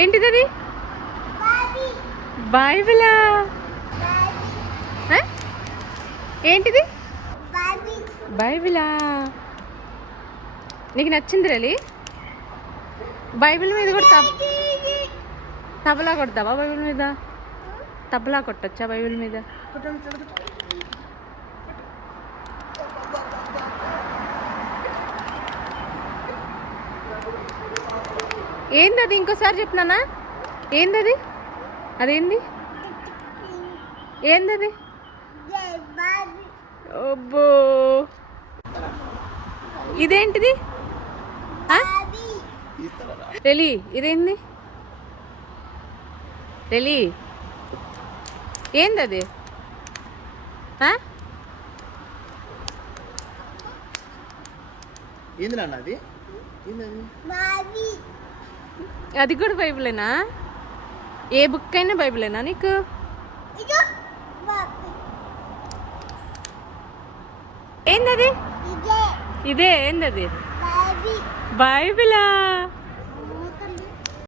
ఏంటిది అది? బైబిలా? ఏంటిది బైబిలా? నీకు నచ్చింది రలి? బైబిల్ మీద కూడా తబలా కొడతావా? బైబిల్ మీద తబలా కొట్టచ్చా? బైబిల్ మీద ఏందది? ఇంకోసారి చెప్పినానా? ఏందది? అదేంది? ఏందది? అబ్బో, ఇదేంటిది? రెలీ, ఇదేంది రెలీ? ఏందది? అది కూడా బైబిలేనా? ఏ బుక్ అయినా బైబిలేనా నీకు? ఏందది? ఇదే ఏందది? బైబిలా?